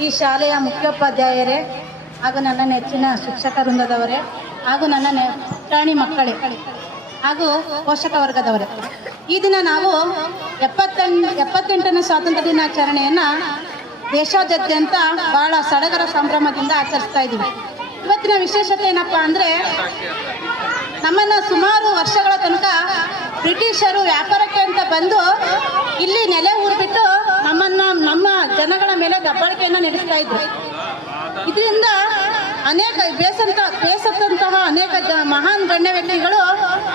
ಈ ಶಾಲೆಯ ಮುಖ್ಯೋಪಾಧ್ಯಾಯರೇ ಹಾಗೂ ನನ್ನ ನೆಚ್ಚಿನ ಶಿಕ್ಷಕ ವೃಂದದವರೇ ಹಾಗೂ ನನ್ನ ನೆ ಪ್ರಾಣಿ ಮಕ್ಕಳೇ ಹಾಗೂ ಪೋಷಕ ವರ್ಗದವರೇ. ಈ ದಿನ ನಾವು ಎಪ್ಪತ್ತೆಂಟು ಎಪ್ಪತ್ತೆಂಟನೇ ಸ್ವಾತಂತ್ರ್ಯ ದಿನಾಚರಣೆಯನ್ನು ದೇಶಾದ್ಯಂತ ಬಹಳ ಸಡಗರ ಸಂಭ್ರಮದಿಂದ ಆಚರಿಸ್ತಾ ಇದ್ದೀವಿ. ಇವತ್ತಿನ ವಿಶೇಷತೆ ಏನಪ್ಪ ಅಂದರೆ ನಮ್ಮನ್ನು ಸುಮಾರು ವರ್ಷಗಳ ತನಕ ಬ್ರಿಟಿಷರು ವ್ಯಾಪಾರಕ್ಕೆ ಅಂತ ಬಂದು ಇಲ್ಲಿ ನೆಲೆ ಊರ್ಬಿಟ್ಟು ನಮ್ಮನ್ನ, ನಮ್ಮ ಜನಗಳ ಮೇಲೆ ದಬ್ಬಾಳಿಕೆಯನ್ನ ನಡೆಸ್ತಾ ಇದ್ರು. ಇದರಿಂದ ಅನೇಕ ಬೇಸಂತ, ಬೇಸತ್ತಂತಹ ಅನೇಕ ಮಹಾನ್ ಗಣ್ಯ ವ್ಯಕ್ತಿಗಳು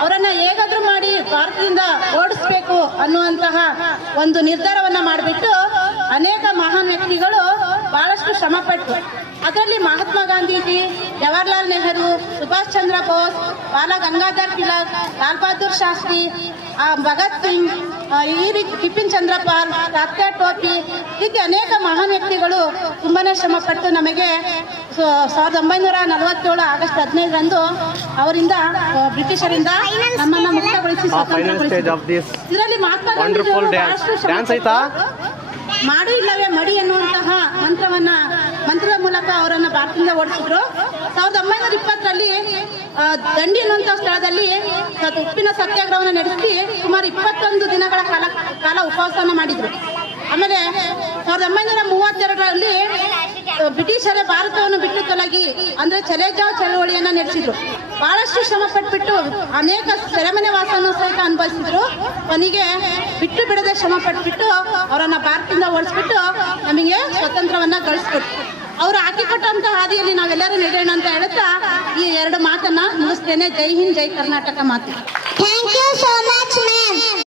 ಅವರನ್ನ ಹೇಗಾದ್ರೂ ಮಾಡಿ ಭಾರತದಿಂದ ಓಡಿಸ್ಬೇಕು ಅನ್ನುವಂತಹ ಒಂದು ನಿರ್ಧಾರವನ್ನ ಮಾಡಿಬಿಟ್ಟು ಅನೇಕ ಮಹಾನ್ ವ್ಯಕ್ತಿಗಳು ಬಹಳಷ್ಟು ಶ್ರಮಪಟ್ಟು ಅದರಲ್ಲಿ ಮಹಾತ್ಮ ಗಾಂಧೀಜಿ, ಜವಾಹರ್ಲಾಲ್ ನೆಹರು, ಸುಭಾಷ್ ಚಂದ್ರ ಬೋಸ್, ಬಾಲ ಗಂಗಾಧರ್ ತಿಲಕ್, ಲಾಲ್ ಬಹದ್ದೂರ್ ಶಾಸ್ತ್ರಿ ಭಗತ್ ಸಿಂಗ್ ಈ ರೀತಿ ಬಿಪಿನ್ ಚಂದ್ರಪಾಲ್ ಡಾಕ್ಟರ್ ಟೋಪಿ ಹೀಗೆ ಅನೇಕ ಮಹಾನ್ ವ್ಯಕ್ತಿಗಳು ತುಂಬಾನೇ ಶ್ರಮಪಟ್ಟು ನಮಗೆ ಸೊ- ಸಾವಿರದ ಒಂಬೈನೂರ ನಲವತ್ತೇಳು ಆಗಸ್ಟ್ ಹದಿನೈದರಂದು ಅವರಿಂದ ಬ್ರಿಟಿಷರಿಂದ ನಮ್ಮನ್ನ ಮುಕ್ತಗೊಳಿಸಿ ಇದರಲ್ಲಿ ಮಹಾತ್ಮ ಶ್ರಮ ಮಾಡು ಇಲ್ಲವೇ ಮಡಿ ಎನ್ನುವಂತಹ ಮಂತ್ರವನ್ನ ಮಂತ್ರದ ಮೂಲಕ ಅವರನ್ನ ಭಾರತದಿಂದ ಓಡಿಸಿದ್ರು. ಸಾವಿರದ ಒಂಬೈನೂರ ಇಪ್ಪತ್ತರಲ್ಲಿ ದಂಡಿ ಎನ್ನುವಂತಹ ಸ್ಥಳದಲ್ಲಿ ಉಪ್ಪಿನ ಸತ್ಯಾಗ್ರಹವನ್ನು ನಡೆಸಿ ಸುಮಾರು ಇಪ್ಪತ್ತೊಂದು ದಿನಗಳ ಕಾಲ ಉಪವಾಸನ ಮಾಡಿದ್ರು. ಆಮೇಲೆ ಸಾವಿರದ ಒಂಬೈನೂರ ಮೂವತ್ತೆರಡರಲ್ಲಿ ಬ್ರಿಟಿಷರ ಭಾರತವನ್ನು ಬಿಟ್ಟು ತೊಲಗಿ, ಅಂದ್ರೆ ಚಲೇಜಾವ್ ಚಳವಳಿಯನ್ನ ನಡೆಸಿದ್ರು. ಬಹಳಷ್ಟು ಶ್ರಮ ಪಟ್ಬಿಟ್ಟು ಅನೇಕ ಸೆರೆಮನೆ ವಾಸವನ್ನು ಸಹಿತ ಅನುಭವಿಸಿದ್ರು. ಕೊನೆಗೆ ಬಿಟ್ಟು ಬಿಡದೆ ಶ್ರಮ ಪಟ್ಬಿಟ್ಟು ಅವರನ್ನ ಭಾರತದಿಂದ ಓಡಿಸ್ಬಿಟ್ಟು ನಮಗೆ ಸ್ವತಂತ್ರವನ್ನ ಗಳಿಸ್ಕೊಟ್ರು ಅವರು ಹಾಕಿಕೊಟ್ಟಂತ ಹಾದಿಯಲ್ಲಿ ನಾವೆಲ್ಲರೂ ನಡೆಯೋಣ ಅಂತ ಹೇಳ್ತಾ ಈ ಎರಡು ಮಾತನ್ನ ಮುಗಿಸ್ತೇನೆ. ಜೈ ಹಿಂದ್, ಜೈ ಕರ್ನಾಟಕ ಮಾತು. Thank you so much ma'am.